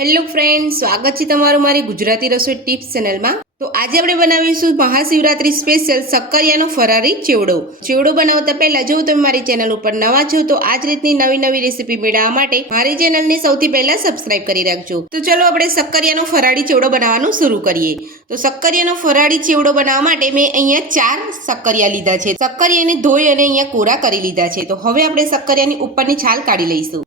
Hello friend સ્વાગત છે તમારું મારી ગુજરાતી રસોઈ ટિપ્સ ચેનલમાં. તો આજે આપણે બનાવીશું મહાશિવરાત્રી સ્પેશિયલ સક્કરિયાનો ફરારી ચેવડો. ચેવડો બનાવતા પહેલા જો તમે મારી ચેનલ ઉપર નવા છો, તો આ જ રીતની નવી નવી રેસીપી મેળવવા માટે મારી ચેનલને સૌથી પહેલા સબસ્ક્રાઇબ કરી રાખજો. તો ચલો આપણે સક્કરિયાનો ફરાળી ચેવડો બનાવવાનું શરૂ કરીએ. તો સક્કરિયાનો ફરાળી ચેવડો બનાવવા માટે મેં અહીંયા ચાર સક્કરિયા લીધા છે. સક્કરિયાને ધોઈ અને અહીંયા કોરા કરી લીધા છે. તો હવે આપણે સક્કરિયાની ઉપરની છાલ કાઢી લઈશું.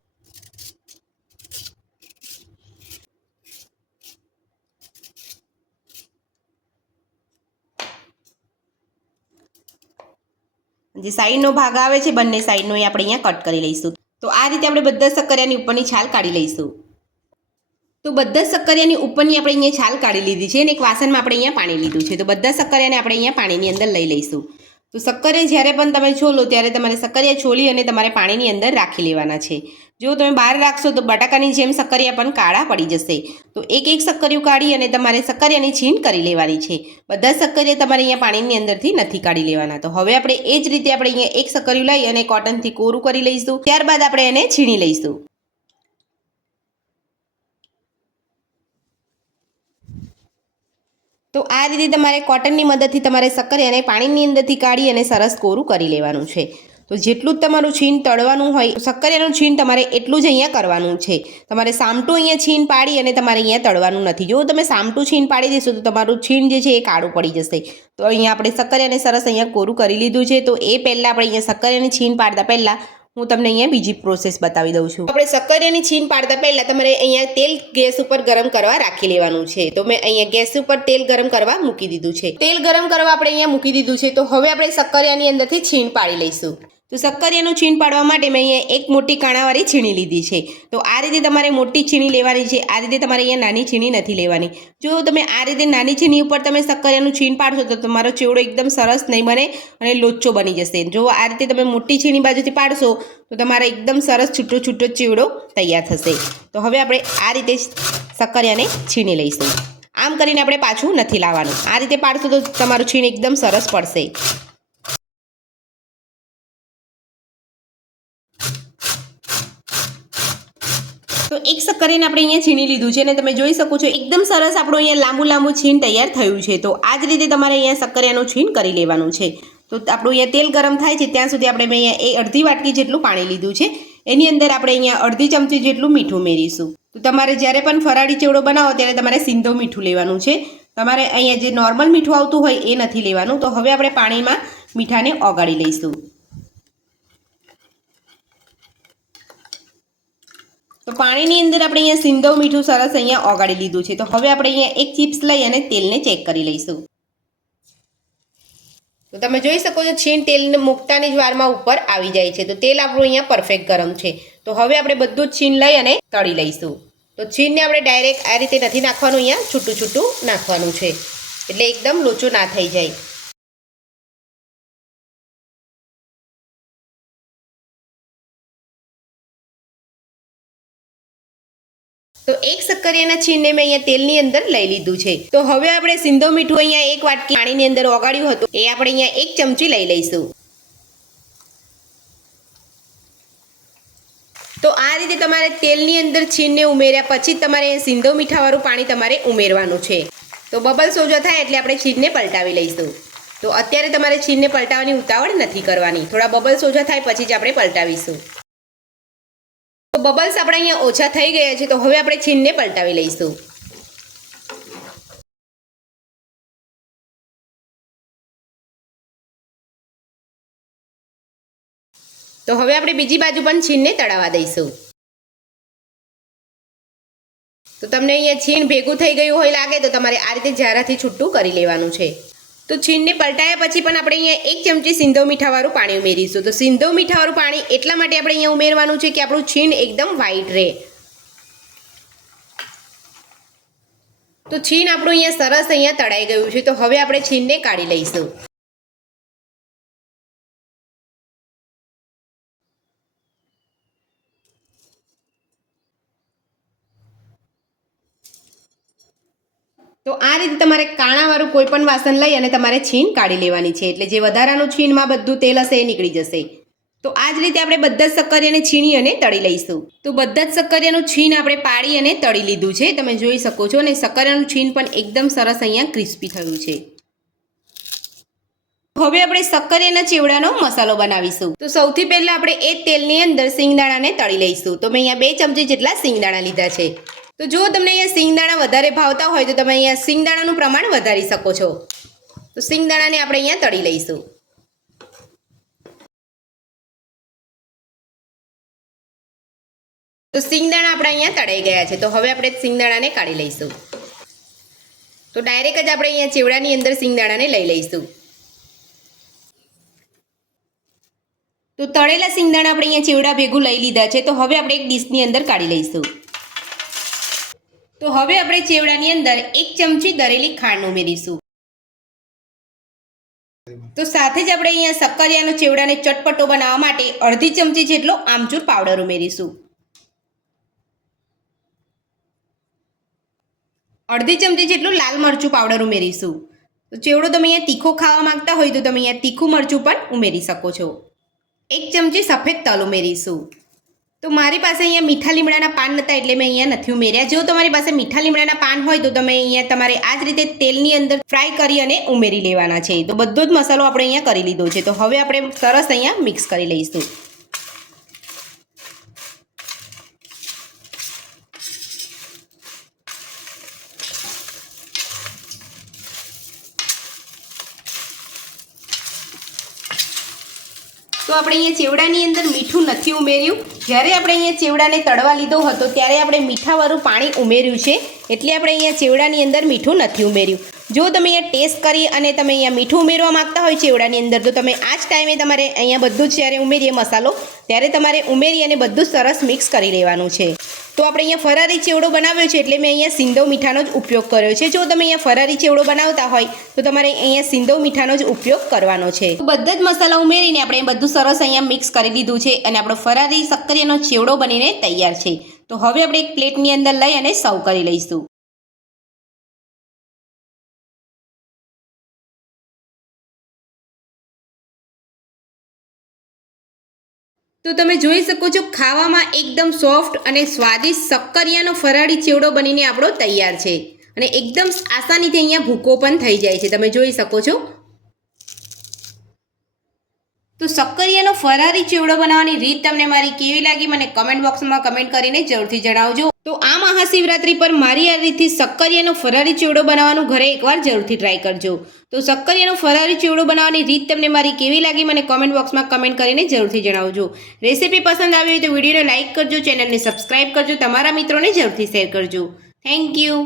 જે સાઈડનો ભાગ આવે છે, બંને સાઈડનો એ આપણે અહીંયા કટ કરી લઈશું. તો આ રીતે આપણે બધા સક્કરિયાની ઉપરની છાલ કાઢી લઈશું. તો બધા સક્કરિયાની ઉપરની આપણે અહીંયા છાલ કાઢી લીધી છે અને એક વાસણમાં આપણે અહીંયા પાણી લીધું છે. તો બધા સક્કરિયાને આપણે અહીંયા પાણીની અંદર લઈ લઈશું. તો સક્કરિયા જ્યારે પણ તમે છોલો ત્યારે તમારે સક્કરિયા છોલી અને તમારે પાણીની અંદર રાખી લેવાના છે. જો તમે બહાર રાખશો તો બટાકાની જેમ સક્કરિયા પણ કાળા પડી જશે. તો એક એક સક્કરિયું કાઢી અને તમારે સક્કરિયાની છીણ કરી લેવાની છે. બધા સક્કરિયા તમારે અહીંયા પાણીની અંદરથી નથી કાઢી લેવાના. તો હવે આપણે એ જ રીતે આપણે અહીંયા એક સક્કરિયું લઈ અને કોટનથી કોરું કરી લઈશું. ત્યારબાદ આપણે એને છીણી લઈશું. તો આ રીતે તમારે કોટનની મદદથી તમારે સક્કરિયાને પાણીની અંદરથી કાઢી અને સરસ કોરું કરી લેવાનું છે. તો જેટલું જ તમારું છીન તળવાનું હોય સક્કરિયાનું છીન તમારે એટલું જ અહીંયા કરવાનું છે. તમારે સામટું અહીંયા છીન પાડી અને તમારે અહીંયા તળવાનું નથી. જો તમે સામટું છીન પાડી દેશો, તો તમારું છીણ જે છે એ કાળું પડી જશે. તો અહીંયા આપણે સક્કરિયાને સરસ અહીંયા કોરું કરી લીધું છે. તો એ પહેલાં આપણે અહીંયા સક્કરિયાની છીન પાડતા પહેલાં હું તમને અહીંયા બીજી પ્રોસેસ બતાવી દઉં છું. આપણે સક્કરિયાની છીન પાડતા પહેલાં તમારે અહીંયા તેલ ગેસ ઉપર ગરમ કરવા રાખી લેવાનું છે. તો મેં અહીંયા ગેસ ઉપર તેલ ગરમ કરવા મૂકી દીધું છે. તેલ ગરમ કરવા આપણે અહીંયા મૂકી દીધું છે. તો હવે આપણે સક્કરિયાની અંદરથી છીન પાડી લઈશું. તો સક્કરિયાનું છીણ પાડવા માટે મેં અહીંયા એક મોટી કાણાવાળી છીણી લીધી છે. તો આ રીતે તમારે મોટી છીણી લેવાની છે. આ રીતે તમારે અહીંયા નાની છીણી નથી લેવાની. જો તમે આ રીતે નાની છીણી ઉપર તમે સક્કરિયાનું છીણ પાડશો તો તમારો ચેવડો એકદમ સરસ નહીં બને અને લોચો બની જશે. જો આ રીતે તમે મોટી છીણી બાજુથી પાડશો તો તમારે એકદમ સરસ છૂટો છૂટો ચેવડો તૈયાર થશે. તો હવે આપણે આ રીતે સક્કરિયાને છીણી લઈશું. આમ કરીને આપણે પાછું નથી લાવવાનું. આ રીતે પાડશો તો તમારું છીણ એકદમ સરસ પડશે. એક સક્કરીને આપણે અહીંયા છીણી લીધું છે અને તમે જોઈ શકો છો એકદમ સરસ આપણું અહીંયા લાંબુ લાંબુ છીણ તૈયાર થયું છે. તો આ જ રીતે તમારે અહીંયા સક્કરિયાનું છીણ કરી લેવાનું છે. તો આપણું અહીંયા તેલ ગરમ થાય છે ત્યાં સુધી આપણે મેં અહીંયા એ અડધી વાટકી જેટલું પાણી લીધું છે. એની અંદર આપણે અહીંયા અડધી ચમચી જેટલું મીઠું મેરીશું. તો તમારે જ્યારે પણ ફરાળી ચેવડો બનાવો ત્યારે તમારે સિંધો મીઠું લેવાનું છે. તમારે અહીંયા જે નોર્મલ મીઠું આવતું હોય એ નથી લેવાનું. તો હવે આપણે પાણીમાં મીઠાને ઓગાળી લઈશું. તો પાણીની અંદર આપણે અહીંયા સિંધવ મીઠું સરસ અહીંયા ઓગાળી લીધું છે. તો હવે આપણે અહીંયા એક ચિપ્સ લઈ અને તેલને ચેક કરી લઈશું. તો તમે જોઈ શકો છો, છીણ તેલને મૂકતાની જ વારમાં ઉપર આવી જાય છે. તો તેલ આપણું અહીંયા પરફેક્ટ ગરમ છે. તો હવે આપણે બધું જ છીણ લઈ અને તળી લઈશું. તો છીણને આપણે ડાયરેક્ટ આ રીતે નથી નાખવાનું, અહીંયા છૂટું છૂટું નાખવાનું છે. એટલે એકદમ લોચો ના થઈ જાય. તો એક સક્કરિયાના છીણને મેં અહીંયા તેલની અંદર લઈ લીધું છે. તો હવે આપણે સિંધો મીઠું અહીંયા એક વાટકી પાણીની અંદર ઓગાળ્યું હતું. એ આપણે અહીંયા એક ચમચી લઈ લઈશું. તો આ રીતે તમારે તેલની અંદર છીણને ઉમેર્યા પછી તમારે સિંધો મીઠાવાળું પાણી તમારે ઉમેરવાનું છે. તો બબલ સોજો થાય એટલે આપણે છીણને પલટાવી લઈશું. તો અત્યારે તમારે છીણને પલટાવવાની ઉતાવળ નથી કરવાની. થોડા બબલ સોજા થાય પછી જ આપણે પલટાવીશું. બબલ્સ આપણે અહીંયા ઓછા થઈ ગયા છે, તો હવે આપણે છીનને પલટાવી લઈશું. તો હવે આપણે બીજી બાજુ પણ છીનને તળાવવા દઈશું. તો તમને અહીંયા છીણ ભેગું થઈ ગયું હોય લાગે, તો તમારે આ રીતે ઝારાથી છૂટું કરી લેવાનું છે. તો છીણને પલટાયા પછી પણ આપણે અહીંયા એક ચમચી સિંધો મીઠાવાળું પાણી ઉમેરીશું. તો સિંધો મીઠાવાળું પાણી એટલા માટે આપણે અહીંયા ઉમેરવાનું છે કે આપણું છીણ એકદમ વ્હાઈટ રહે. તો છીણ આપણું અહીંયા સરસ અહીંયા તળાઈ ગયું છે. તો હવે આપણે છીણને કાઢી લઈશું. તો આ રીતે તમારે કાણાવાળું કોઈ પણ વાસણ લઈ અને તમારે છીણ કાઢી લેવાની છે. એટલે જે વધારાનું છીણમાં બધું તેલ હશે એ નીકળી જશે. તો આ જ રીતે આપણે બધા જ સક્કરિયાને છીણી અને તળી લઈશું. તો બધા જ સક્કરિયાનું છીણ આપણે પાડી અને તળી લીધું છે. તમે જોઈ શકો છો અને સક્કરિયાનું છીણ પણ એકદમ સરસ અહીંયા ક્રિસ્પી થયું છે. હવે આપણે સક્કરિયાના ચેવડાનો મસાલો બનાવીશું. તો સૌથી પહેલાં આપણે એ તેલની અંદર સિંગદાણાને તળી લઈશું. તો મેં અહીંયા બે ચમચી જેટલા સિંગદાણા લીધા છે. તો જો તમને અહીંયા સિંગદાણા વધારે ભાવતા હોય તો તમે અહીંયા સિંગદાણાનું પ્રમાણ વધારી શકો છો. તો સિંગદાણાને આપણે અહીંયા તળી લઈશું. તો સિંગદાણા આપણા અહીંયા તળાઈ ગયા છે. તો હવે આપણે સિંગદાણાને કાઢી લઈશું. તો ડાયરેક્ટ જ આપણે અહીંયા ચેવડાની અંદર સિંગદાણાને લઈ લઈશું. તો તળેલા સિંગદાણા આપણે અહીંયા ચેવડા ભેગું લઈ લીધા છે. તો હવે આપણે એક ડીશની અંદર કાઢી લઈશું. તો હવે આપણે ચેવડાની અંદર એક ચમચી દરેલી ખાંડ ઉમેરીશું. તો સાથે જ આપણે અહીંયા સક્કરિયાનો ચેવડાને ચટપટો બનાવવા માટે અડધી ચમચી જેટલો આમચૂર પાવડર ઉમેરીશું. અડધી ચમચી જેટલું લાલ મરચું પાવડર ઉમેરીશું. તો ચેવડો તમે અહીંયા તીખો ખાવા માંગતા હોય તો તમે અહીંયા તીખું મરચું પણ ઉમેરી શકો છો. એક ચમચી સફેદ તલ ઉમેરીશું. તો મારી પાસે અહીંયા મીઠા લીમડાના પાન નહોતા એટલે મેં અહીંયા નથી ઉમેર્યા. જો તમારી પાસે મીઠા લીમડાના પાન હોય તો તમે અહીંયા તમારે આ જ રીતે તેલની અંદર ફ્રાય કરી અને ઉમેરી લેવાના છે. તો બધો જ મસાલો આપણે અહીંયા કરી લીધો છે. તો હવે આપણે સરસ અહીંયા મિક્સ કરી લઈશું. તો આપણે અહીંયા ચેવડાની અંદર મીઠું નથી ઉમેર્યું. જ્યારે આપણે અહીંયા ચેવડાને તળવા લીધો હતો, ત્યારે આપણે મીઠાવાળું પાણી ઉમેર્યું છે. એટલે આપણે અહીંયા ચેવડાની અંદર મીઠું નથી ઉમેર્યું. જો તમે અહીંયા ટેસ્ટ કરી અને તમે અહીંયા મીઠું ઉમેરવા માંગતા હોય ચેવડાની અંદર, તો તમે આ જ ટાઈમે તમારે અહીંયા બધું જ જ્યારે ઉમેરીએ મસાલો, ત્યારે તમારે ઉમેરી અને બધું સરસ મિક્સ કરી લેવાનું છે. તો આપણે અહીંયા ફરારી ચેવડો બનાવ્યો છે એટલે મેં અહીંયા સિંધો મીઠાનો જ ઉપયોગ કર્યો છે. જો તમે અહીંયા ફરારી ચેવડો બનાવતા હોય, તો તમારે અહીંયા સિંધો મીઠાનો જ ઉપયોગ કરવાનો છે. બધા જ મસાલા ઉમેરીને આપણે બધું સરસ અહીંયા મિક્સ કરી દીધું છે અને આપણો ફરારી સક્કરિયાનો ચેવડો બનીને તૈયાર છે. તો હવે આપણે એક પ્લેટની અંદર લઈ અને સર્વ કરી લઈશું. તો તમે જોઈ શકો છો, ખાવામાં એકદમ સોફ્ટ અને સ્વાદિષ્ટ શક્કરિયાનો ફરાળી ચેવડો બનીને આપણો તૈયાર છે. અને એકદમ આસાનીથી અહીંયા ભૂકો પણ થઈ જાય છે. તમે જોઈ શકો છો તો સક્કરિયાનો ફરારી ચેવડો બનાવવાની રીત તમને મારી કેવી લાગી મને કમેન્ટ બોક્સમાં કમેન્ટ કરીને જરૂરથી જણાવજો. તો આ મહાશિવરાત્રી પર મારી આ રીતથી સક્કરિયાનો ફરારી ચેવડો બનાવવાનું ઘરે એકવાર જરૂરથી ટ્રાય કરજો. તો સક્કરિયાનો ફરારી ચેવડો બનાવવાની રીત તમને મારી કેવી લાગી મને કમેન્ટ બોક્સમાં કમેન્ટ કરીને જરૂરથી જણાવજો. રેસીપી પસંદ આવી હોય તો વિડીયોને લાઇક કરજો ચેનલને સબસ્ક્રાઇબ કરજો, તમારા મિત્રોને જરૂરથી શેર કરજો. Thank you